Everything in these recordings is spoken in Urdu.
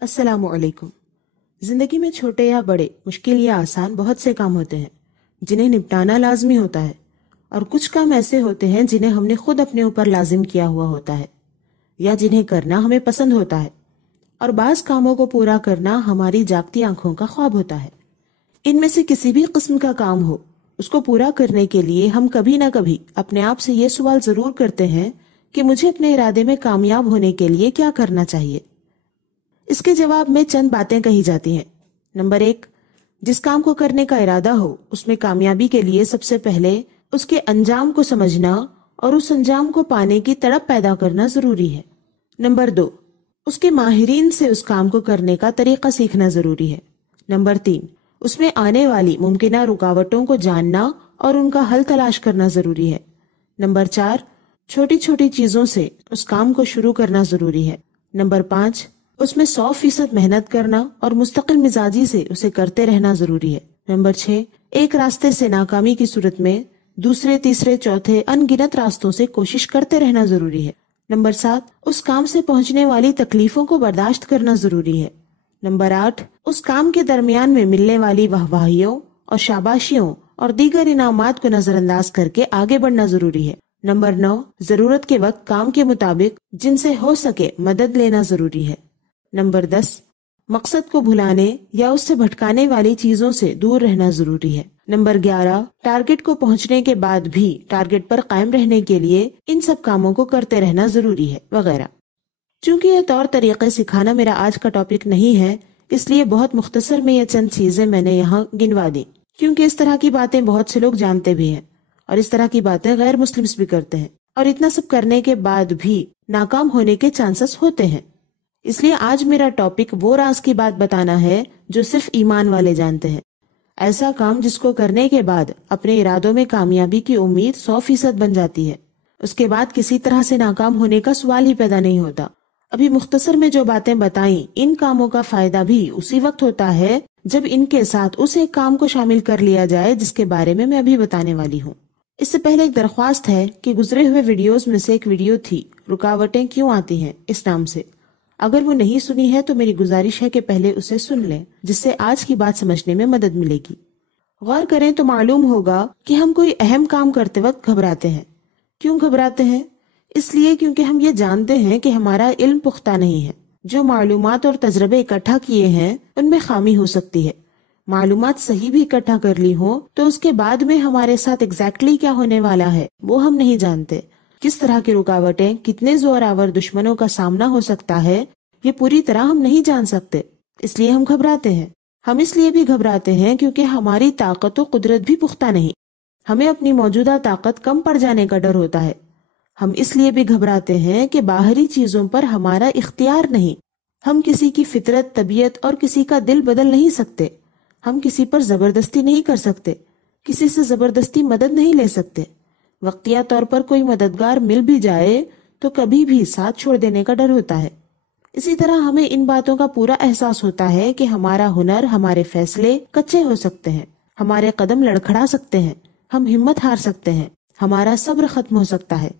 السلام علیکم۔ زندگی میں چھوٹے یا بڑے، مشکل یا آسان بہت سے کام ہوتے ہیں جنہیں نپٹانا لازمی ہوتا ہے، اور کچھ کام ایسے ہوتے ہیں جنہیں ہم نے خود اپنے اوپر لازم کیا ہوا ہوتا ہے یا جنہیں کرنا ہمیں پسند ہوتا ہے، اور بعض کاموں کو پورا کرنا ہماری جاگتی آنکھوں کا خواب ہوتا ہے۔ ان میں سے کسی بھی قسم کا کام ہو، اس کو پورا کرنے کے لیے ہم کبھی نہ کبھی اپنے آپ سے یہ سوال ضرور کرتے ہیں کہ مجھے اپنے ارادے میں کامیاب ہونے کے لیے کیا کرنا چاہیے۔ اس کے جواب میں چند باتیں کہی جاتی ہیں۔ نمبر 1، جس کام کو کرنے کا ارادہ ہو اس میں کامیابی کے لیے سب سے پہلے اس کے انجام کو سمجھنا اور اس انجام کو پانے کی تڑپ پیدا کرنا ضروری ہے۔ نمبر 2، اس کے ماہرین سے اس کام کو کرنے کا طریقہ سیکھنا ضروری ہے۔ نمبر 3، اس میں آنے والی ممکنہ رکاوٹوں کو جاننا اور ان کا حل تلاش کرنا ضروری ہے۔ نمبر 4، چھوٹی چھوٹی چیزوں سے اس کام کو شروع کرنا ضروری ہے۔ نمبر 5، اس میں 100% محنت کرنا اور مستقل مزاجی سے اسے کرتے رہنا ضروری ہے۔ نمبر 6، ایک راستے سے ناکامی کی صورت میں دوسرے، تیسرے، چوتھے ان گنت راستوں سے کوشش کرتے رہنا ضروری ہے۔ نمبر 7، اس کام سے پہنچنے والی تکلیفوں کو برداشت کرنا ضروری ہے۔ نمبر 8، اس کام کے درمیان میں ملنے والی واہواہیوں اور شاباشیوں اور دیگر انعامات کو نظر انداز کر کے آگے بڑھنا ضروری ہے۔ نمبر 9، ضرورت کے وقت کام کے مطابق جن سے ہو سکے مدد لینا ضروری ہے۔ نمبر 10، مقصد کو بھلانے یا اس سے بھٹکانے والی چیزوں سے دور رہنا ضروری ہے۔ نمبر 11، ٹارگٹ کو پہنچنے کے بعد بھی ٹارگٹ پر قائم رہنے کے لیے ان سب کاموں کو کرتے رہنا ضروری ہے، وغیرہ۔ چونکہ یہ طور طریقے سکھانا میرا آج کا ٹاپک نہیں ہے، اس لیے بہت مختصر میں یہ چند چیزیں میں نے یہاں گنوا دی، کیونکہ اس طرح کی باتیں بہت سے لوگ جانتے بھی ہیں اور اس طرح کی باتیں غیر مسلمز بھی کرتے ہیں، اور اتنا سب کرنے کے بعد بھی ناکام ہونے کے چانسز ہوتے ہیں۔ اس لیے آج میرا ٹاپک وہ راز کی بات بتانا ہے جو صرف ایمان والے جانتے ہیں۔ ایسا کام جس کو کرنے کے بعد اپنے ارادوں میں کامیابی کی امید 100% بن جاتی ہے، اس کے بعد کسی طرح سے ناکام ہونے کا سوال ہی پیدا نہیں ہوتا۔ ابھی مختصر میں جو باتیں بتائیں، ان کاموں کا فائدہ بھی اسی وقت ہوتا ہے جب ان کے ساتھ اس ایک کام کو شامل کر لیا جائے جس کے بارے میں ابھی بتانے والی ہوں۔ اس سے پہلے ایک درخواست ہے کہ گزرے ہوئے ویڈیوز میں سے ایک ویڈیو تھی رکاوٹیں کیوں آتی ہیں، اس نام سے۔ اگر وہ نہیں سنی ہے تو میری گزارش ہے کہ پہلے اسے سن لیں، جس سے آج کی بات سمجھنے میں مدد ملے گی۔ غور کریں تو معلوم ہوگا کہ ہم کوئی اہم کام کرتے وقت گھبراتے ہیں۔ کیوں گھبراتے ہیں؟ اس لیے کیونکہ ہم یہ جانتے ہیں کہ ہمارا علم پختہ نہیں ہے، جو معلومات اور تجربے اکٹھا کیے ہیں ان میں خامی ہو سکتی ہے۔ معلومات صحیح بھی اکٹھا کر لی ہوں تو اس کے بعد میں ہمارے ساتھ ایگزیکٹلی کیا ہونے والا ہے وہ ہم نہیں جانتے۔ کس طرح کی رکاوٹیں، کتنے زور آور دشمنوں کا سامنا ہو سکتا ہے، یہ پوری طرح ہم نہیں جان سکتے، اس لیے ہم گھبراتے ہیں۔ ہم اس لیے بھی گھبراتے ہیں کیونکہ ہماری طاقت و قدرت بھی پختہ نہیں، ہمیں اپنی موجودہ طاقت کم پڑ جانے کا ڈر ہوتا ہے۔ ہم اس لیے بھی گھبراتے ہیں کہ باہری چیزوں پر ہمارا اختیار نہیں، ہم کسی کی فطرت، طبیعت اور کسی کا دل بدل نہیں سکتے، ہم کسی پر زبردستی نہیں کر سکتے، کسی سے زبردستی مدد نہیں لے سکتے۔ وقتیہ طور پر کوئی مددگار مل بھی جائے تو کبھی بھی ساتھ چھوڑ دینے کا ڈر ہوتا ہے۔ اسی طرح ہمیں ان باتوں کا پورا احساس ہوتا ہے کہ ہمارا ہنر، ہمارے فیصلے کچے ہو سکتے ہیں، ہمارے قدم لڑکھڑا سکتے ہیں، ہم ہمت ہار سکتے ہیں، ہمارا صبر ختم ہو سکتا ہے۔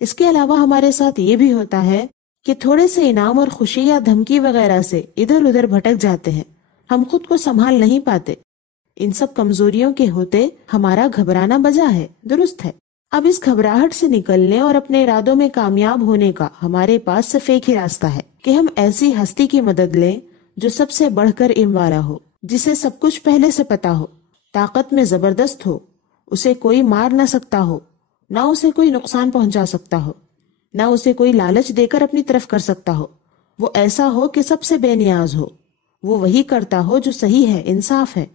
اس کے علاوہ ہمارے ساتھ یہ بھی ہوتا ہے کہ تھوڑے سے انعام اور خوشی یا دھمکی وغیرہ سے ادھر ادھر بھٹک جاتے ہیں، ہم خود کو سنبھال نہیں پاتے۔ ان سب کمزوریوں کے ہوتے ہمارا گھبرانا بجا ہے، درست ہے۔ اب اس گھبراہٹ سے نکلنے اور اپنے ارادوں میں کامیاب ہونے کا ہمارے پاس صرف ایک ہی راستہ ہے کہ ہم ایسی ہستی کی مدد لیں جو سب سے بڑھ کر علم والا ہو، جسے سب کچھ پہلے سے پتا ہو، طاقت میں زبردست ہو، اسے کوئی مار نہ سکتا ہو، نہ اسے کوئی نقصان پہنچا سکتا ہو، نہ اسے کوئی لالچ دے کر اپنی طرف کر سکتا ہو۔ وہ ایسا ہو کہ سب سے بے نیاز ہو، وہ وہی کرتا ہو جو صحیح ہے، انصاف ہے،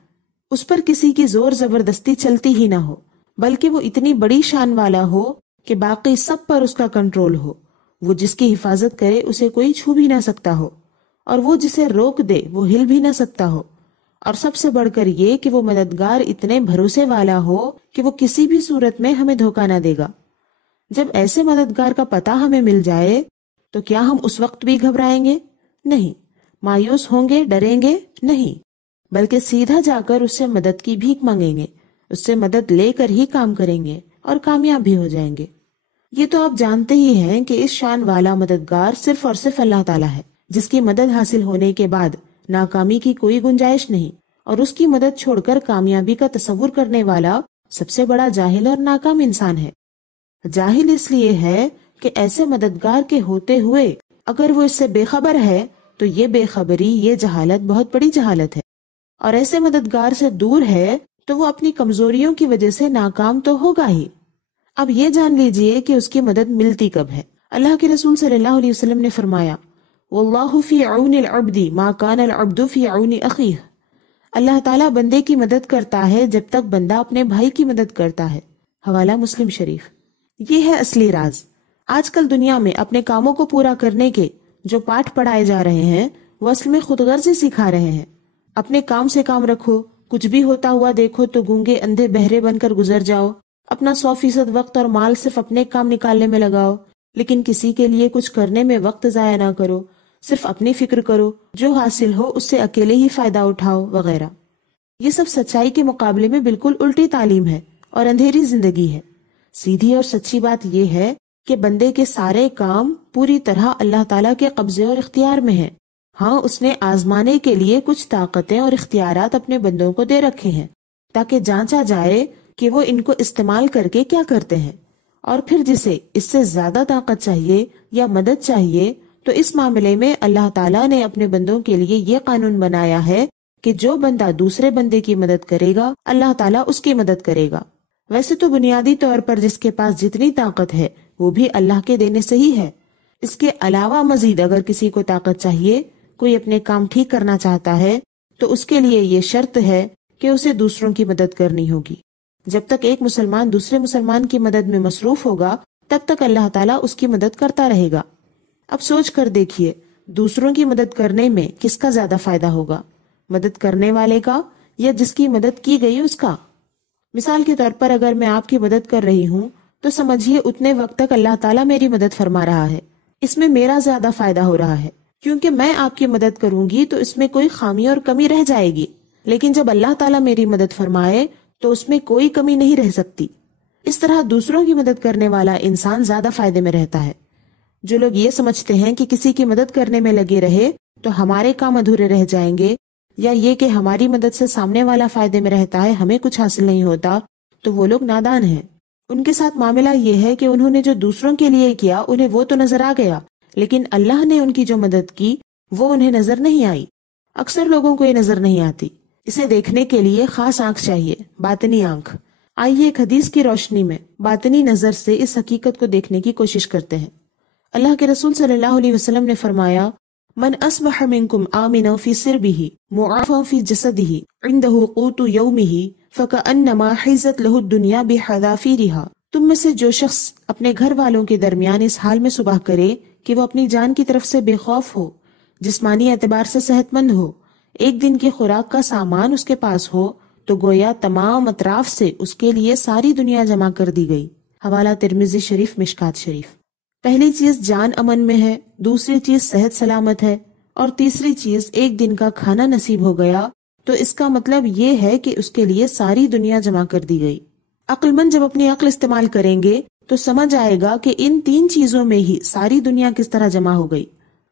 اس پر کسی کی زور زبردستی چلتی ہی نہ ہو، بلکہ وہ اتنی بڑی شان والا ہو کہ باقی سب پر اس کا کنٹرول ہو، وہ جس کی حفاظت کرے اسے کوئی چھو بھی نہ سکتا ہو، اور وہ جسے روک دے وہ ہل بھی نہ سکتا ہو، اور سب سے بڑھ کر یہ کہ وہ مددگار اتنے بھروسے والا ہو کہ وہ کسی بھی صورت میں ہمیں دھوکہ نہ دے گا۔ جب ایسے مددگار کا پتہ ہمیں مل جائے تو کیا ہم اس وقت بھی گھبرائیں گے؟ نہیں۔ مایوس ہوں گے، ڈریں گے؟ نہیں، بلکہ سیدھا جا کر اس سے مدد کی بھیک مانگیں گے، اس سے مدد لے کر ہی کام کریں گے اور کامیاب بھی ہو جائیں گے۔ یہ تو آپ جانتے ہی ہیں کہ اس شان والا مددگار صرف اور صرف اللہ تعالیٰ ہے۔ جس کی مدد حاصل ہونے کے بعد ناکامی کی کوئی گنجائش نہیں، اور اس کی مدد چھوڑ کر کامیابی کا تصور کرنے والا سب سے بڑا جاہل اور ناکام انسان ہے۔ جاہل اس لیے ہے کہ ایسے مددگار کے ہوتے ہوئے اگر وہ اس سے بے خبر ہے تو یہ بے خبری، یہ جہالت بہت بڑی جہالت ہے، اور ایسے مددگار سے دور ہے تو وہ اپنی کمزوریوں کی وجہ سے ناکام تو ہوگا ہی۔ اب یہ جان لیجئے کہ اس کی مدد ملتی کب ہے۔ اللہ کے رسول صلی اللہ علیہ وسلم نے فرمایا، واللہ فی عون العبد ما کان العبد فی عون اخیہ، اللہ تعالیٰ بندے کی مدد کرتا ہے جب تک بندہ اپنے بھائی کی مدد کرتا ہے۔ حوالہ مسلم شریف۔ یہ ہے اصلی راز۔ آج کل دنیا میں اپنے کاموں کو پورا کرنے کے جو پاٹھ پڑھائے جا رہے ہیں وہ اصل میں خود غرضی سکھا رہے ہیں۔ اپنے کام سے کام رکھو، کچھ بھی ہوتا ہوا دیکھو تو گونگے اندھے بہرے بن کر گزر جاؤ، اپنا 100% وقت اور مال صرف اپنے کام نکالنے میں لگاؤ، لیکن کسی کے لیے کچھ کرنے میں وقت ضائع نہ کرو، صرف اپنی فکر کرو، جو حاصل ہو اس سے اکیلے ہی فائدہ اٹھاؤ وغیرہ۔ یہ سب سچائی کے مقابلے میں بالکل الٹی تعلیم ہے اور اندھیری زندگی ہے۔ سیدھی اور سچی بات یہ ہے کہ بندے کے سارے کام پوری طرح اللہ تعالیٰ کے قبضے اور اختیار میں ہیں۔ ہاں، اس نے آزمانے کے لیے کچھ طاقتیں اور اختیارات اپنے بندوں کو دے رکھے ہیں تاکہ جانچا جائے کہ وہ ان کو استعمال کر کے کیا کرتے ہیں، اور پھر جسے اس سے زیادہ طاقت چاہیے یا مدد چاہیے تو اس معاملے میں اللہ تعالیٰ نے اپنے بندوں کے لیے یہ قانون بنایا ہے کہ جو بندہ دوسرے بندے کی مدد کرے گا اللہ تعالیٰ اس کی مدد کرے گا۔ ویسے تو بنیادی طور پر جس کے پاس جتنی طاقت ہے وہ بھی اللہ کے دینے سے ہی ہے۔ اس کے علاوہ مزید اگر کسی کو طاقت چاہیے، کوئی اپنے کام ٹھیک کرنا چاہتا ہے تو اس کے لیے یہ شرط ہے کہ اسے دوسروں کی مدد کرنی ہوگی۔ جب تک ایک مسلمان دوسرے مسلمان کی مدد میں مصروف ہوگا تب تک اللہ تعالیٰ اس کی مدد کرتا رہے گا۔ اب سوچ کر دیکھیے، دوسروں کی مدد کرنے میں کس کا زیادہ فائدہ ہوگا، مدد کرنے والے کا یا جس کی مدد کی گئی اس کا؟ مثال کے طور پر اگر میں آپ کی مدد کر رہی ہوں تو سمجھیے اتنے وقت تک اللہ تعالیٰ میری مدد فرما رہا ہے، اس میں میرا زیادہ فائدہ ہو رہا ہے کیونکہ میں آپ کی مدد کروں گی تو اس میں کوئی خامی اور کمی رہ جائے گی، لیکن جب اللہ تعالیٰ میری مدد فرمائے تو اس میں کوئی کمی نہیں رہ سکتی۔ اس طرح دوسروں کی مدد کرنے والا انسان زیادہ فائدے میں رہتا ہے۔ جو لوگ یہ سمجھتے ہیں کہ کسی کی مدد کرنے میں لگے رہے تو ہمارے کام ادھورے رہ جائیں گے، یا یہ کہ ہماری مدد سے سامنے والا فائدے میں رہتا ہے ہمیں کچھ حاصل نہیں ہوتا، تو وہ لوگ نادان ہیں۔ ان کے ساتھ معاملہ یہ ہے کہ انہوں نے جو دوسروں کے لیے کیا انہیں وہ تو نظر آ گیا، لیکن اللہ نے ان کی جو مدد کی وہ انہیں نظر نہیں آئی۔ اکثر لوگوں کو یہ نظر نہیں آتی، اسے دیکھنے کے لیے خاص آنکھ چاہیے، باطنی آنکھ۔ آئیے ایک حدیث کی روشنی میں باطنی نظر سے اس حقیقت کو دیکھنے کی کوشش کرتے ہیں۔ اللہ کے رسول صلی اللہ علیہ وسلم نے فرمایا، من اصبح منکم آمنا فی سربہ معافا فی جسدہ عندہ قوت یومہ فکأنما حیزت لہ الدنیا بحذافیرہا۔ تم میں سے جو شخص اپنے گھر والوں کے درمیان اس حال میں صبح کرے کہ وہ اپنی جان کی طرف سے بے خوف ہو، جسمانی اعتبار سے صحت مند ہو، ایک دن کی خوراک کا سامان اس کے پاس ہو، تو گویا تمام اطراف سے اس کے لیے ساری دنیا جمع کر دی گئی۔ حوالہ ترمذی شریف، مشکات شریف۔ پہلی چیز جان امن میں ہے، دوسری چیز صحت سلامت ہے، اور تیسری چیز ایک دن کا کھانا نصیب ہو گیا، تو اس کا مطلب یہ ہے کہ اس کے لیے ساری دنیا جمع کر دی گئی۔ عقل مند جب اپنی عقل استعمال کریں گے تو سمجھ آئے گا کہ ان تین چیزوں میں ہی ساری دنیا کس طرح جمع ہو گئی۔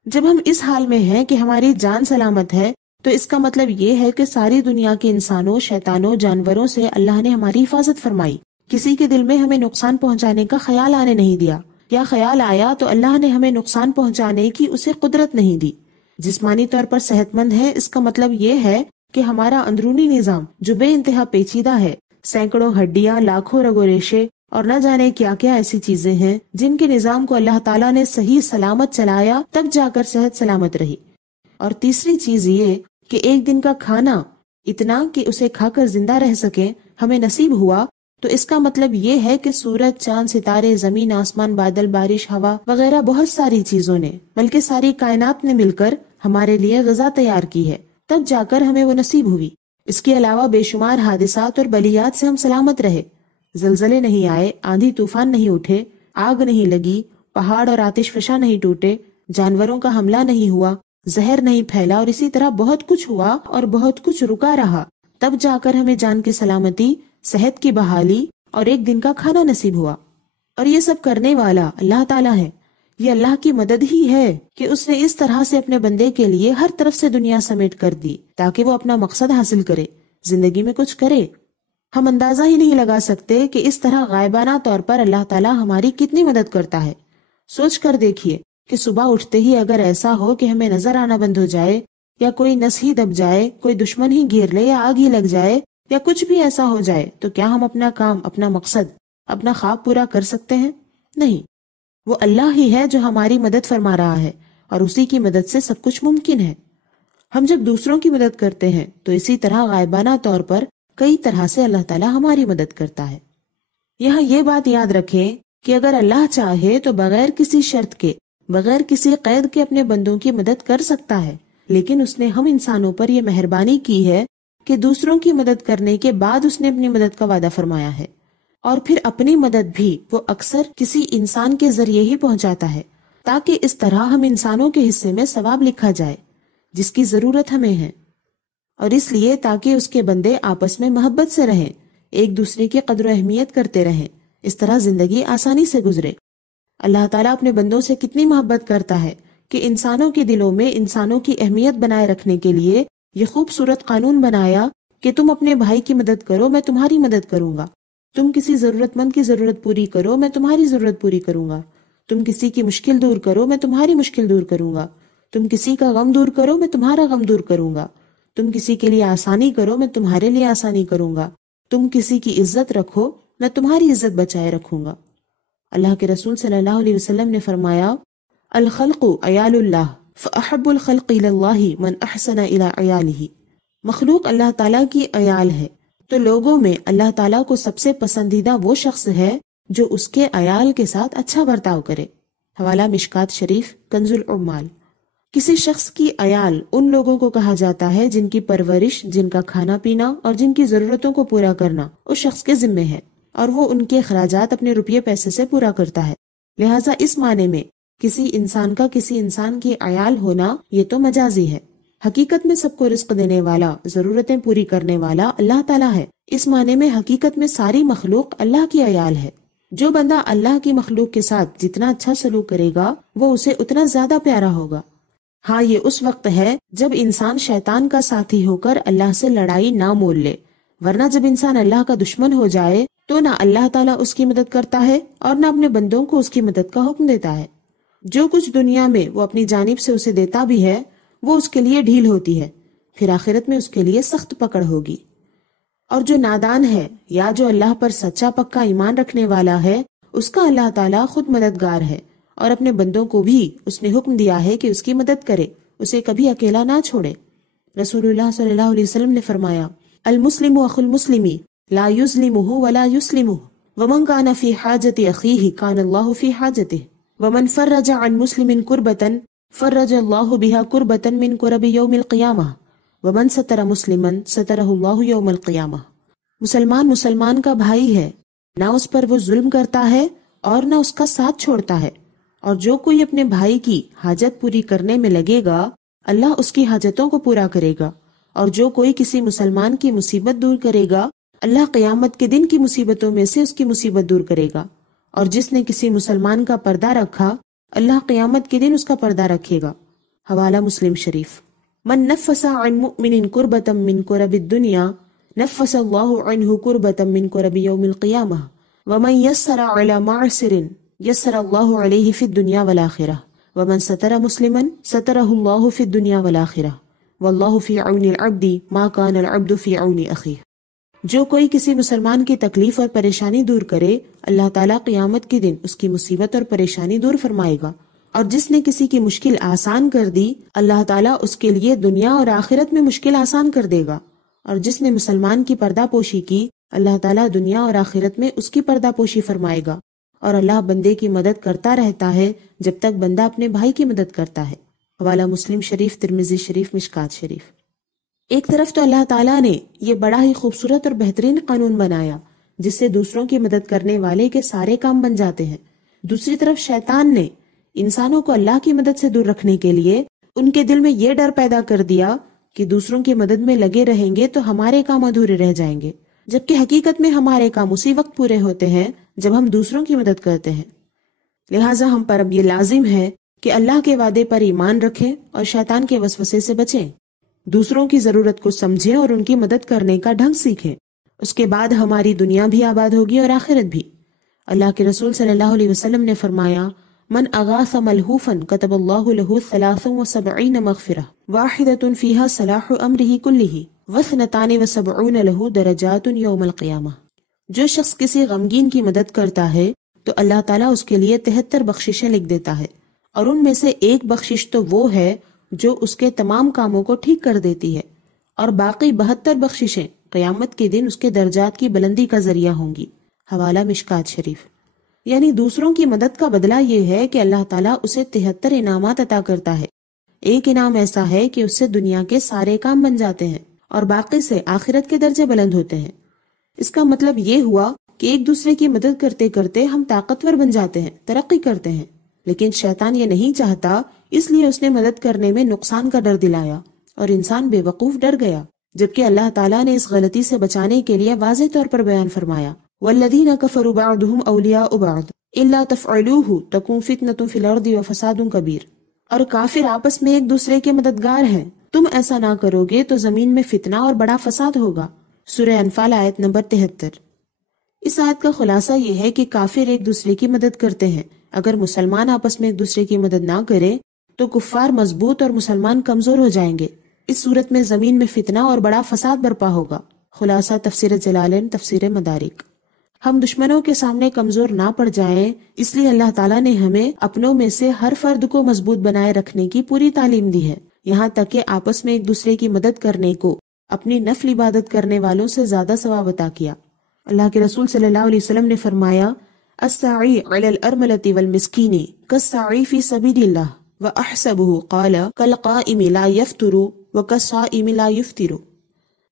جب ہم اس حال میں ہیں کہ ہماری جان سلامت ہے تو اس کا مطلب یہ ہے کہ ساری دنیا کے انسانوں، شیطانوں، جانوروں سے اللہ نے ہماری حفاظت فرمائی، کسی کے دل میں ہمیں نقصان پہنچانے کا خیال آنے نہیں دیا، یا خیال آیا تو اللہ نے ہمیں نقصان پہنچانے کی اسے قدرت نہیں دی۔ جسمانی طور پر صحت مند ہے، اس کا مطلب یہ ہے کہ ہمارا اندرونی نظام جو بے انتہا پیچیدہ ہے، سینکڑوں ہڈیاں، لاکھوں رگ و ریشے اور نہ جانے کیا کیا ایسی چیزیں ہیں جن کے نظام کو اللہ تعالیٰ نے صحیح سلامت چلایا، تب جا کر صحت سلامت رہی۔ اور تیسری چیز یہ کہ ایک دن کا کھانا اتنا کہ اسے کھا کر زندہ رہ سکیں ہمیں نصیب ہوا، تو اس کا مطلب یہ ہے کہ سورج، چاند، ستارے، زمین، آسمان، بادل، بارش، ہوا وغیرہ بہت ساری چیزوں نے، بلکہ ساری کائنات نے مل کر ہمارے لیے غذا تیار کی ہے، تب جا کر ہمیں وہ نصیب ہوئی۔ اس کے علاوہ بے شمار حادثات اور بلیات سے ہم سلامت رہے، زلزلے نہیں آئے، آندھی طوفان نہیں اٹھے، آگ نہیں لگی، پہاڑ اور آتش فشاں نہیں ٹوٹے، جانوروں کا حملہ نہیں ہوا، زہر نہیں پھیلا، اور اسی طرح بہت کچھ ہوا اور بہت کچھ رکا رہا، تب جا کر ہمیں جان کی سلامتی، صحت کی بحالی اور ایک دن کا کھانا نصیب ہوا۔ اور یہ سب کرنے والا اللہ تعالیٰ ہے۔ یہ اللہ کی مدد ہی ہے کہ اس نے اس طرح سے اپنے بندے کے لیے ہر طرف سے دنیا سمیٹ کر دی تاکہ وہ اپنا مقصد حاصل کرے، زندگی میں کچھ کرے۔ ہم اندازہ ہی نہیں لگا سکتے کہ اس طرح غائبانہ طور پر اللہ تعالیٰ ہماری کتنی مدد کرتا ہے۔ سوچ کر دیکھیے کہ صبح اٹھتے ہی اگر ایسا ہو کہ ہمیں نظر آنا بند ہو جائے، یا کوئی نس ہی دب جائے، کوئی دشمن ہی گھیر لے، یا آگ ہی لگ جائے، یا کچھ بھی ایسا ہو جائے، تو کیا ہم اپنا کام، اپنا مقصد، اپنا خواب پورا کر سکتے ہیں؟ نہیں، وہ اللہ ہی ہے جو ہماری مدد فرما رہا ہے، اور اسی کی مدد سے سب کچھ ممکن ہے۔ ہم جب دوسروں کی مدد کرتے ہیں تو اسی طرح غائبانہ طور پر کئی طرح سے اللہ تعالیٰ ہماری مدد کرتا ہے۔ یہاں یہ بات یاد رکھیں کہ اگر اللہ چاہے تو بغیر کسی شرط کے، بغیر کسی قید کے اپنے بندوں کی مدد کر سکتا ہے، لیکن اس نے ہم انسانوں پر یہ مہربانی کی ہے کہ دوسروں کی مدد کرنے کے بعد اس نے اپنی مدد کا وعدہ فرمایا ہے، اور پھر اپنی مدد بھی وہ اکثر کسی انسان کے ذریعے ہی پہنچاتا ہے، تاکہ اس طرح ہم انسانوں کے حصے میں ثواب لکھا جائے جس کی ضرورت ہمیں ہے، اور اس لیے تاکہ اس کے بندے آپس میں محبت سے رہیں، ایک دوسرے کی قدر و اہمیت کرتے رہیں، اس طرح زندگی آسانی سے گزرے۔ اللہ تعالیٰ اپنے بندوں سے کتنی محبت کرتا ہے کہ انسانوں کے دلوں میں انسانوں کی اہمیت بنائے رکھنے کے لیے یہ خوبصورت قانون بنایا کہ تم اپنے بھائی کی مدد کرو، میں تمہاری مدد کروں گا، تم کسی ضرورت مند کی ضرورت پوری کرو، میں تمہاری ضرورت پوری کروں گا، تم کسی کی مشکل دور کرو، میں تمہاری مشکل دور کروں گا، تم کسی کا غم دور کرو، میں تمہارا غم دور کروں گا، تم کسی کے لیے آسانی کرو، میں تمہارے لیے آسانی کروں گا، تم کسی کی عزت رکھو، میں تمہاری عزت بچائے رکھوں گا۔ اللہ کے رسول صلی اللہ علیہ وسلم نے فرمایا، الخلق عیال اللہ فاحب الخلق الی اللہ من احسن الی عیالہ۔ مخلوق اللہ تعالیٰ کی عیال ہے، تو لوگوں میں اللہ تعالیٰ کو سب سے پسندیدہ وہ شخص ہے جو اس کے عیال کے ساتھ اچھا برتاؤ کرے۔ حوالہ مشکات شریف، کنز العمال۔ کسی شخص کی عیال ان لوگوں کو کہا جاتا ہے جن کی پرورش، جن کا کھانا پینا اور جن کی ضرورتوں کو پورا کرنا اس شخص کے ذمے ہے، اور وہ ان کے اخراجات اپنے روپیے پیسے سے پورا کرتا ہے۔ لہٰذا اس معنی میں کسی انسان کا کسی انسان کی عیال ہونا یہ تو مجازی ہے۔ حقیقت میں سب کو رزق دینے والا، ضرورتیں پوری کرنے والا اللہ تعالیٰ ہے۔ اس معنی میں حقیقت میں ساری مخلوق اللہ کی عیال ہے۔ جو بندہ اللہ کی مخلوق کے ساتھ جتنا اچھا سلوک کرے گا وہ اسے اتنا زیادہ پیارا ہوگا۔ ہاں، یہ اس وقت ہے جب انسان شیطان کا ساتھی ہو کر اللہ سے لڑائی نہ مول لے، ورنہ جب انسان اللہ کا دشمن ہو جائے تو نہ اللہ تعالیٰ اس کی مدد کرتا ہے اور نہ اپنے بندوں کو اس کی مدد کا حکم دیتا ہے۔ جو کچھ دنیا میں وہ اپنی جانب سے اسے دیتا بھی ہے وہ اس کے لیے ڈھیل ہوتی ہے، پھر آخرت میں اس کے لیے سخت پکڑ ہوگی۔ اور جو نادان ہے یا جو اللہ پر سچا پکا ایمان رکھنے والا ہے، اس کا اللہ تعالیٰ خود مددگار ہے، اور اپنے بندوں کو بھی اس نے حکم دیا ہے کہ اس کی مدد کرے، اسے کبھی اکیلا نہ چھوڑے۔ رسول اللہ صلی اللہ علیہ وسلم نے فرمایا، المسلم اخو المسلم لا یظلمہ ولا یسلمہ ومن کان فی حاجت اخیہ کان اللہ فی حاجتہ ومن فرج عن مسلم کربۃ فرج اللہ بها کربۃ من کرب یوم القیامہ ومن ستر مسلما سترہ اللہ یوم القیامہ۔ مسلمان کا بھائی ہے، نہ اس پر وہ ظلم کرتا ہے اور نہ اس کا ساتھ چھوڑتا ہے، اور جو کوئی اپنے بھائی کی حاجت پوری کرنے میں لگے گا اللہ اس کی حاجتوں کو پورا کرے گا، اور جو کوئی کسی مسلمان کی مصیبت دور کرے گا اللہ قیامت کے دن کی مصیبتوں میں سے اس کی مصیبت دور کرے گا، اور جس نے کسی مسلمان کا پردہ رکھا اللہ قیامت کے دن اس کا پردہ رکھے گا۔ حوالہ مسلم شریف۔ من نفس عن مؤمن کربۃ من کرب الدنیا نفس اللہ عنہ کربۃ من کرب یوم القیامہ ومن یسر علی معسر یسر اللہ علیہ فی الدنیا والآخرہ ومن ستر مسلما سترہ اللہ فی الدنیا والآخرہ واللہ فی عون العبد ما کان العبد فی عون اخیہ۔ جو کوئی کسی مسلمان کی تکلیف اور پریشانی دور کرے اللہ تعالیٰ قیامت کے دن اس کی مصیبت اور پریشانی دور فرمائے گا، اور جس نے کسی کی مشکل آسان کر دی اللہ تعالیٰ اس کے لیے دنیا اور آخرت میں مشکل آسان کر دے گا، اور جس نے مسلمان کی پردہ پوشی کی اللہ تعالیٰ دنیا اور آخرت میں اس کی پردہ پوشی فرمائے گا، اور اللہ بندے کی مدد کرتا رہتا ہے جب تک بندہ اپنے بھائی کی مدد کرتا ہے۔ حوالہ مسلم شریف، ترمذی شریف، مشکات شریف۔ ایک طرف تو اللہ تعالیٰ نے یہ بڑا ہی خوبصورت اور بہترین قانون بنایا جس سے دوسروں کی مدد کرنے والے کے سارے کام بن جاتے ہیں، دوسری طرف شیطان نے انسانوں کو اللہ کی مدد سے دور رکھنے کے لیے ان کے دل میں یہ ڈر پیدا کر دیا کہ دوسروں کی مدد میں لگے رہیں گے تو ہمارے کام ادھورے رہ جائیں گے، جبکہ حقیقت میں ہمارے کام اسی وقت پورے ہوتے ہیں جب ہم دوسروں کی مدد کرتے ہیں۔ لہٰذا ہم پر اب یہ لازم ہے کہ اللہ کے وعدے پر ایمان رکھیں اور شیطان کے وسوسے سے بچیں، دوسروں کی ضرورت کو سمجھیں اور ان کی مدد کرنے کا ڈھنگ سیکھیں۔ اس کے بعد ہماری دنیا بھی آباد ہوگی اور آخرت بھی۔ اللہ کے رسول صلی اللہ علیہ وسلم نے فرمایا، من اغاث ملہوفا کتب اللہ لہ 73 مغفرہ واحدۃ فیہا صلاح امرہ کلہ و72 لہ درجات یوم القیامہ۔ جو شخص کسی غمگین کی مدد کرتا ہے تو اللہ تعالیٰ اس کے لیے 73 بخششیں لکھ دیتا ہے، اور ان میں سے ایک بخشش تو وہ ہے جو اس کے تمام کاموں کو ٹھیک کر دیتی ہے، اور باقی 72 بخششیں قیامت کے دن اس کے درجات کی بلندی کا ذریعہ ہوں گی۔ حوالہ مشکات شریف۔ یعنی دوسروں کی مدد کا بدلہ یہ ہے کہ اللہ تعالیٰ اسے 73 انعامات عطا کرتا ہے۔ ایک انعام ایسا ہے کہ اس سے دنیا کے سارے کام بن جاتے ہیں اور باقی سے آخرت کے درجے بلند ہوتے ہیں۔ اس کا مطلب یہ ہوا کہ ایک دوسرے کی مدد کرتے کرتے ہم طاقتور بن جاتے ہیں، ترقی کرتے ہیں، لیکن شیطان یہ نہیں چاہتا، اس لیے اس نے مدد کرنے میں نقصان کا ڈر دلایا اور انسان بے وقوف ڈر گیا، جبکہ اللہ تعالیٰ نے اس غلطی سے بچانے کے لیے واضح طور پر بیان فرمایا، وَالَّذِينَ كَفَرُوا بَعْضُهُمْ أَوْلِيَاءُ بَعْضٍ إِلَّا تَفْعَلُوهُ تَكُنْ فِتْنَةٌ فِي الْأَرْضِ وَفَسَادٌ كَبِيرٌ۔ اور کافر آپس میں ایک دوسرے کے مددگار ہیں، تم ایسا نہ کرو گے تو زمین میں فتنہ اور بڑا فساد ہوگا۔ سورہ انفال آیت نمبر 73۔ اس آیت کا خلاصہ یہ ہے کہ کافر ایک دوسرے کی مدد کرتے ہیں، اگر مسلمان آپس میں ایک دوسرے کی مدد نہ کرے تو کفار مضبوط اور مسلمان کمزور ہو جائیں گے۔ اس صورت میں زمین میں فتنہ اور بڑا فساد برپا ہوگا۔ خلاصہ تفسیر جلالین، تفسیر مدارک۔ ہم دشمنوں کے سامنے کمزور نہ پڑ جائیں، اس لیے اللہ تعالیٰ نے ہمیں اپنوں میں سے ہر فرد کو مضبوط بنائے رکھنے کی پوری تعلیم دی ہے، یہاں تک کہ آپس میں ایک دوسرے کی مدد کرنے کو اپنی نفل عبادت کرنے والوں سے زیادہ ثواب عطا کیا۔ اللہ کے رسول صلی اللہ علیہ وسلم نے فرمایا، السعی علی الارملۃ والمسکین کالسعی فی سبیل اللہ واحسبہ قال کالقائم لا یفطر وکالصائم لا یفطر۔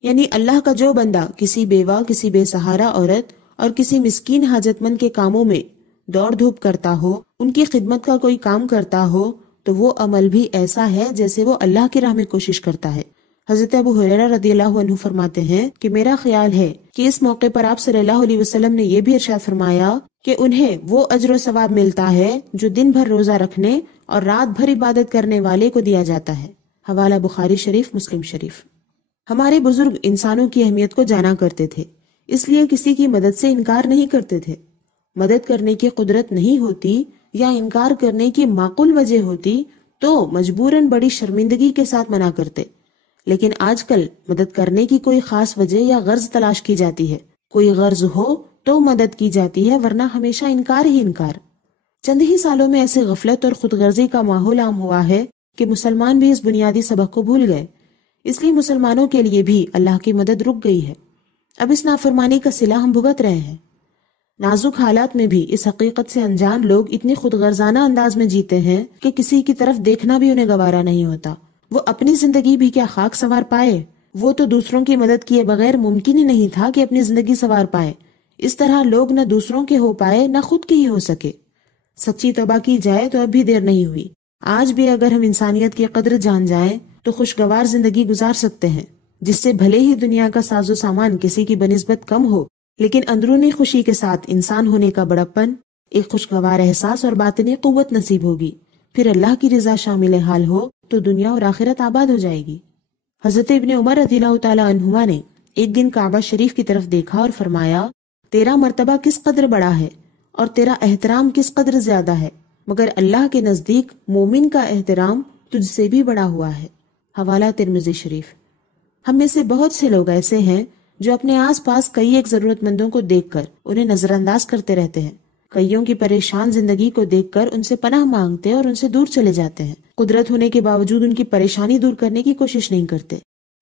یعنی اللہ کا جو بندہ کسی بیوہ، کسی بے سہارا عورت اور کسی مسکین حاجت مند کے کاموں میں دوڑ دھوپ کرتا ہو، ان کی خدمت کا کوئی کام کرتا ہو، تو وہ عمل بھی ایسا ہے جیسے وہ اللہ کی راہ میں کوشش کرتا ہے۔ حضرت ابو ہریرہ رضی اللہ عنہ فرماتے ہیں کہ میرا خیال ہے کہ اس موقع پر آپ صلی اللہ علیہ وسلم نے یہ بھی ارشاد فرمایا کہ انہیں وہ اجر و ثواب ملتا ہے جو دن بھر روزہ رکھنے اور رات بھر عبادت کرنے والے کو دیا جاتا ہے۔ حوالہ بخاری شریف، مسلم شریف۔ ہمارے بزرگ انسانوں کی اہمیت کو جانا کرتے تھے، اس لیے کسی کی مدد سے انکار نہیں کرتے تھے۔ مدد کرنے کی قدرت نہیں ہوتی یا انکار کرنے کی معقول وجہ ہوتی تو مجبوراً بڑی شرمندگی کے ساتھ منع کرتے، لیکن آج کل مدد کرنے کی کوئی خاص وجہ یا غرض تلاش کی جاتی ہے۔ کوئی غرض ہو تو مدد کی جاتی ہے، ورنہ ہمیشہ انکار ہی انکار۔ چند ہی سالوں میں ایسے غفلت اور خود غرضی کا ماحول عام ہوا ہے کہ مسلمان بھی اس بنیادی سبق کو بھول گئے، اس لیے مسلمانوں کے لیے بھی اللہ کی مدد رک گئی ہے۔ اب اس نافرمانی کا صلہ ہم بھگت رہے ہیں۔ نازک حالات میں بھی اس حقیقت سے انجان لوگ اتنی خود غرضانہ انداز میں جیتے ہیں کہ کسی کی طرف دیکھنا بھی انہیں گوارا نہیں ہوتا۔ وہ اپنی زندگی بھی کیا خاک سوار پائے، وہ تو دوسروں کی مدد کیے بغیر ممکن ہی نہیں تھا کہ اپنی زندگی سوار پائے۔ اس طرح لوگ نہ دوسروں کے ہو پائے نہ خود کے ہی ہو سکے۔ سچی توبہ کی جائے تو اب بھی دیر نہیں ہوئی۔ آج بھی اگر ہم انسانیت کی قدر جان جائیں تو خوشگوار زندگی گزار سکتے ہیں، جس سے بھلے ہی دنیا کا ساز و سامان کسی کی بنسبت کم ہو، لیکن اندرونی خوشی کے ساتھ انسان ہونے کا بڑپن، ایک خوشگوار احساس اور باطنی قوت نصیب ہوگی۔ پھر اللہ کی رضا شامل حال ہو تو دنیا اور آخرت آباد ہو جائے گی۔ حضرت ابن عمر رضی اللہ تعالیٰ عنہما نے ایک دن کعبہ شریف کی طرف دیکھا اور فرمایا، تیرا مرتبہ کس قدر بڑا ہے اور تیرا احترام کس قدر زیادہ ہے، مگر اللہ کے نزدیک مومن کا احترام تجھ سے بھی بڑا ہوا ہے۔ حوالہ ترمذی شریف۔ ہم میں سے بہت سے لوگ ایسے ہیں جو اپنے آس پاس کئی ایک ضرورت مندوں کو دیکھ کر انہیں نظر انداز کرتے رہتے ہیں، کئیوں کی پریشان زندگی کو دیکھ کر ان سے پناہ مانگتے اور ان سے دور چلے جاتے ہیں۔ قدرت ہونے کے باوجود ان کی پریشانی دور کرنے کی کوشش نہیں کرتے،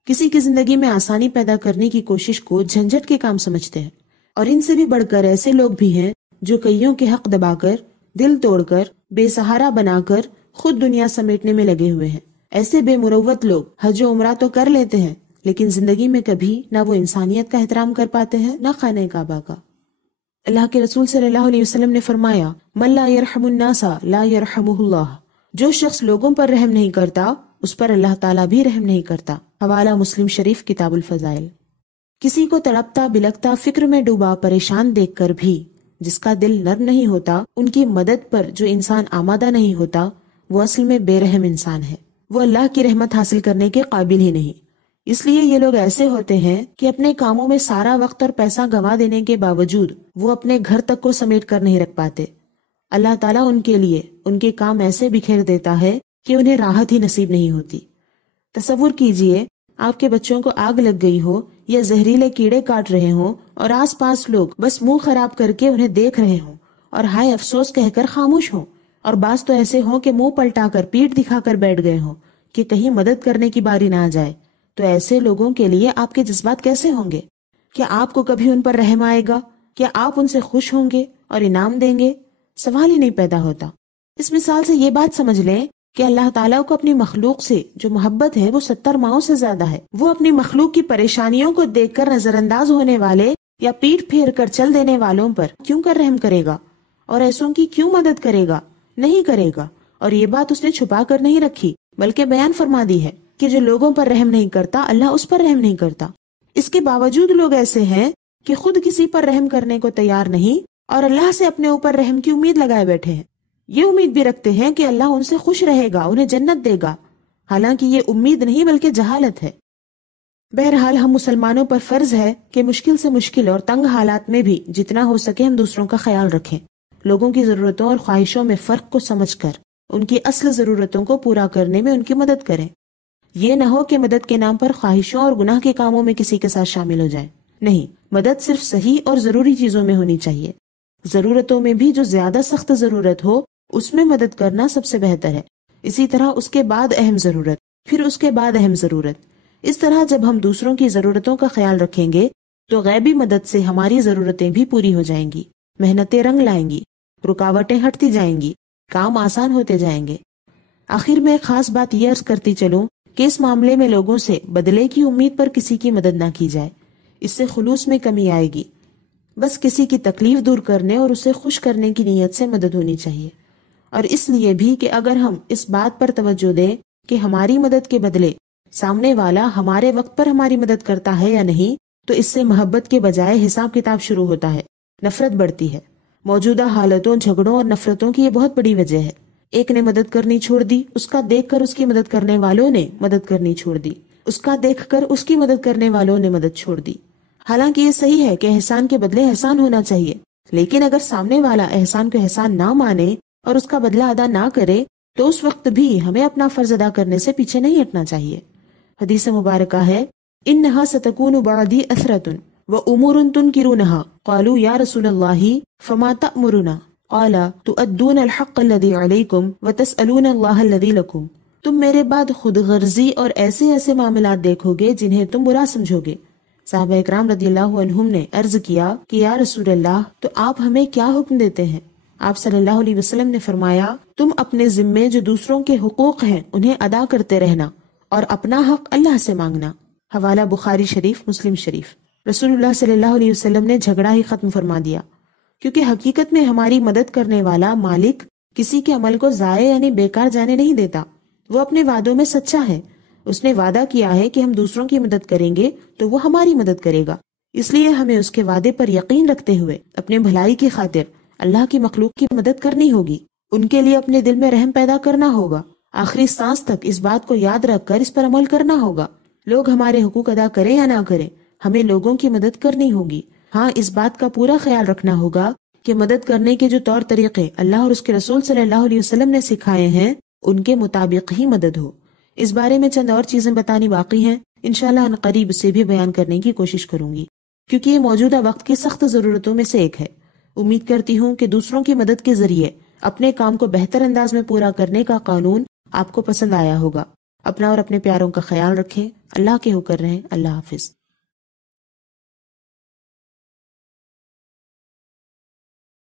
کسی کی زندگی میں آسانی پیدا کرنے کی کوشش کو جھنجھٹ کے کام سمجھتے ہیں۔ اور ان سے بھی بڑھ کر ایسے لوگ بھی ہیں جو کئیوں کے حق دبا کر، دل توڑ کر، بے سہارا بنا کر خود دنیا سمیٹنے میں لگے ہوئے ہیں۔ ایسے بے مروت لوگ حج و عمرہ تو کر لیتے ہیں، لیکن زندگی میں کبھی نہ وہ انسانیت کا احترام کر پاتے ہیں نہ خانہ کعبہ کا۔ اللہ کے رسول صلی اللہ علیہ وسلم نے فرمایا، من لا يرحم الناس لا يرحمہ اللہ۔ جو شخص لوگوں پر رحم نہیں کرتا اس پر اللہ تعالیٰ بھی رحم نہیں کرتا۔ حوالہ مسلم شریف، کتاب الفضائل۔ کسی کو تڑپتا بلکتا فکر میں ڈوبا پریشان دیکھ کر بھی جس کا دل نرم نہیں ہوتا، ان کی مدد پر جو انسان آمادہ نہیں ہوتا، وہ اصل میں بے رحم انسان ہے، وہ اللہ کی رحمت حاصل کرنے کے قابل ہی نہیں۔ اس لیے یہ لوگ ایسے ہوتے ہیں کہ اپنے کاموں میں سارا وقت اور پیسہ گنوا دینے کے باوجود وہ اپنے گھر تک کو سمیٹ کر نہیں رکھ پاتے۔ اللہ تعالیٰ ان کے لیے ان کے کام ایسے بکھیر دیتا ہے کہ انہیں راحت ہی نصیب نہیں ہوتی۔ تصور کیجئے آپ کے بچوں کو آگ لگ گئی ہو یا زہریلے کیڑے کاٹ رہے ہوں اور آس پاس لوگ بس منہ خراب کر کے انہیں دیکھ رہے ہوں اور ہائے افسوس کہہ کر خاموش ہوں، اور بعض تو ایسے ہوں کہ منہ پلٹا کر پیٹھ دکھا کر بیٹھ گئے ہوں کہ کہیں مدد کرنے کی باری نہ آ جائے۔ تو ایسے لوگوں کے لیے آپ کے جذبات کیسے ہوں گے؟ کیا آپ کو کبھی ان پر رحم آئے گا؟ کیا آپ ان سے خوش ہوں گے اور انعام دیں گے؟ سوال ہی نہیں پیدا ہوتا۔ اس مثال سے یہ بات سمجھ لیں کہ اللہ تعالیٰ کو اپنی مخلوق سے جو محبت ہے وہ 70 ماؤں سے زیادہ ہے۔ وہ اپنی مخلوق کی پریشانیوں کو دیکھ کر نظر انداز ہونے والے یا پیٹ پھیر کر چل دینے والوں پر کیوں کر رحم کرے گا اور ایسوں کی کیوں مدد کرے گا؟ نہیں کرے گا۔ اور یہ بات اس نے چھپا کر نہیں رکھی بلکہ بیان فرما دی ہے کہ جو لوگوں پر رحم نہیں کرتا اللہ اس پر رحم نہیں کرتا۔ اس کے باوجود لوگ ایسے ہیں کہ خود کسی پر رحم کرنے کو تیار نہیں اور اللہ سے اپنے اوپر رحم کی امید لگائے بیٹھے ہیں۔ یہ امید بھی رکھتے ہیں کہ اللہ ان سے خوش رہے گا، انہیں جنت دے گا، حالانکہ یہ امید نہیں بلکہ جہالت ہے۔ بہرحال ہم مسلمانوں پر فرض ہے کہ مشکل سے مشکل اور تنگ حالات میں بھی جتنا ہو سکے ہم دوسروں کا خیال رکھیں، لوگوں کی ضرورتوں اور خواہشوں میں فرق کو سمجھ کر ان کی اصل ضرورتوں کو پورا کرنے میں ان کی مدد کریں۔ یہ نہ ہو کہ مدد کے نام پر خواہشوں اور گناہ کے کاموں میں کسی کے ساتھ شامل ہو جائیں۔ نہیں، مدد صرف صحیح اور ضروری چیزوں میں ہونی چاہیے۔ ضرورتوں میں بھی جو زیادہ سخت ضرورت ہو اس میں مدد کرنا سب سے بہتر ہے، اسی طرح اس کے بعد اہم ضرورت، پھر اس کے بعد اہم ضرورت۔ اس طرح جب ہم دوسروں کی ضرورتوں کا خیال رکھیں گے تو غیبی مدد سے ہماری ضرورتیں بھی پوری ہو جائیں گی، محنتیں رنگ لائیں گی، رکاوٹیں ہٹتی جائیں گی، کام آسان ہوتے جائیں گے۔ آخر میں ایک خاص بات یہ عرض کرتی چلوں کہ اس معاملے میں لوگوں سے بدلے کی امید پر کسی کی مدد نہ کی جائے، اس سے خلوص میں کمی آئے گی۔ بس کسی کی تکلیف دور کرنے اور اسے خوش کرنے کی نیت سے مدد ہونی چاہیے، اور اس لیے بھی کہ اگر ہم اس بات پر توجہ دیں کہ ہماری مدد کے بدلے سامنے والا ہمارے وقت پر ہماری مدد کرتا ہے یا نہیں، تو اس سے محبت کے بجائے حساب کتاب شروع ہوتا ہے، نفرت بڑھتی ہے۔ موجودہ حالتوں، جھگڑوں اور نفرتوں کی یہ بہت بڑی وجہ ہے۔ ایک نے مدد کرنی چھوڑ دی، اس کا دیکھ کر اس کی مدد کرنے والوں نے مدد کرنی چھوڑ دی، اس کا دیکھ کر اس کی مدد کرنے والوں نے مدد چھوڑ دی۔ حالانکہ یہ صحیح ہے کہ احسان کے بدلے احسان ہونا چاہیے، لیکن اگر سامنے والا احسان کو احسان نہ مانے اور اس کا بدلہ ادا نہ کرے تو اس وقت بھی ہمیں اپنا فرض ادا کرنے سے پیچھے نہیں ہٹنا چاہیے۔ حدیث مبارکہ ہے، انہا ستکون بعدی اثرۃ وامور تنکرونہا قالوا یا رسول اللہ فما تأمرنا قال تؤدون الحق الذی علیکم وتسألون اللہ الذی لکم۔ تم میرے بعد خود غرضی اور ایسے ایسے معاملات دیکھو گے جنہیں تم برا سمجھو گے۔ صحابہ اکرام رضی اللہ عنہم نے عرض کیا کہ یا رسول اللہ، تو آپ ہمیں کیا حکم دیتے ہیں؟ آپ صلی اللہ علیہ وسلم نے فرمایا، تم اپنے ذمے جو دوسروں کے حقوق ہیں انہیں ادا کرتے رہنا اور اپنا حق اللہ سے مانگنا۔ حوالہ بخاری شریف، مسلم شریف۔ رسول اللہ صلی اللہ علیہ وسلم نے جھگڑا ہی ختم فرما دیا، کیونکہ حقیقت میں ہماری مدد کرنے والا مالک کسی کے عمل کو ضائع یعنی بیکار جانے نہیں دیتا، وہ اپنے وعدوں میں سچا ہے۔ اس نے وعدہ کیا ہے کہ ہم دوسروں کی مدد کریں گے تو وہ ہماری مدد کرے گا، اس لیے ہمیں اس کے وعدے پر یقین رکھتے ہوئے اپنے بھلائی کی خاطر اللہ کی مخلوق کی مدد کرنی ہوگی، ان کے لیے اپنے دل میں رحم پیدا کرنا ہوگا، آخری سانس تک اس بات کو یاد رکھ کر اس پر عمل کرنا ہوگا۔ لوگ ہمارے حقوق ادا کریں یا نہ کریں، ہمیں لوگوں کی مدد کرنی ہوگی۔ ہاں، اس بات کا پورا خیال رکھنا ہوگا کہ مدد کرنے کے جو طور طریقے اللہ اور اس کے رسول صلی اللہ علیہ وسلم نے سکھائے ہیں ان کے مطابق ہی مدد ہو۔ اس بارے میں چند اور چیزیں بتانی باقی ہیں، انشاءاللہ ان قریب اسے بھی بیان کرنے کی کوشش کروں گی، کیونکہ یہ موجودہ وقت کی سخت ضرورتوں میں سے ایک ہے۔ امید کرتی ہوں کہ دوسروں کی مدد کے ذریعے اپنے کام کو بہتر انداز میں پورا کرنے کا قانون آپ کو پسند آیا ہوگا۔ اپنا اور اپنے پیاروں کا خیال رکھیں، اللہ کے ہو کر رہیں۔ اللہ حافظ۔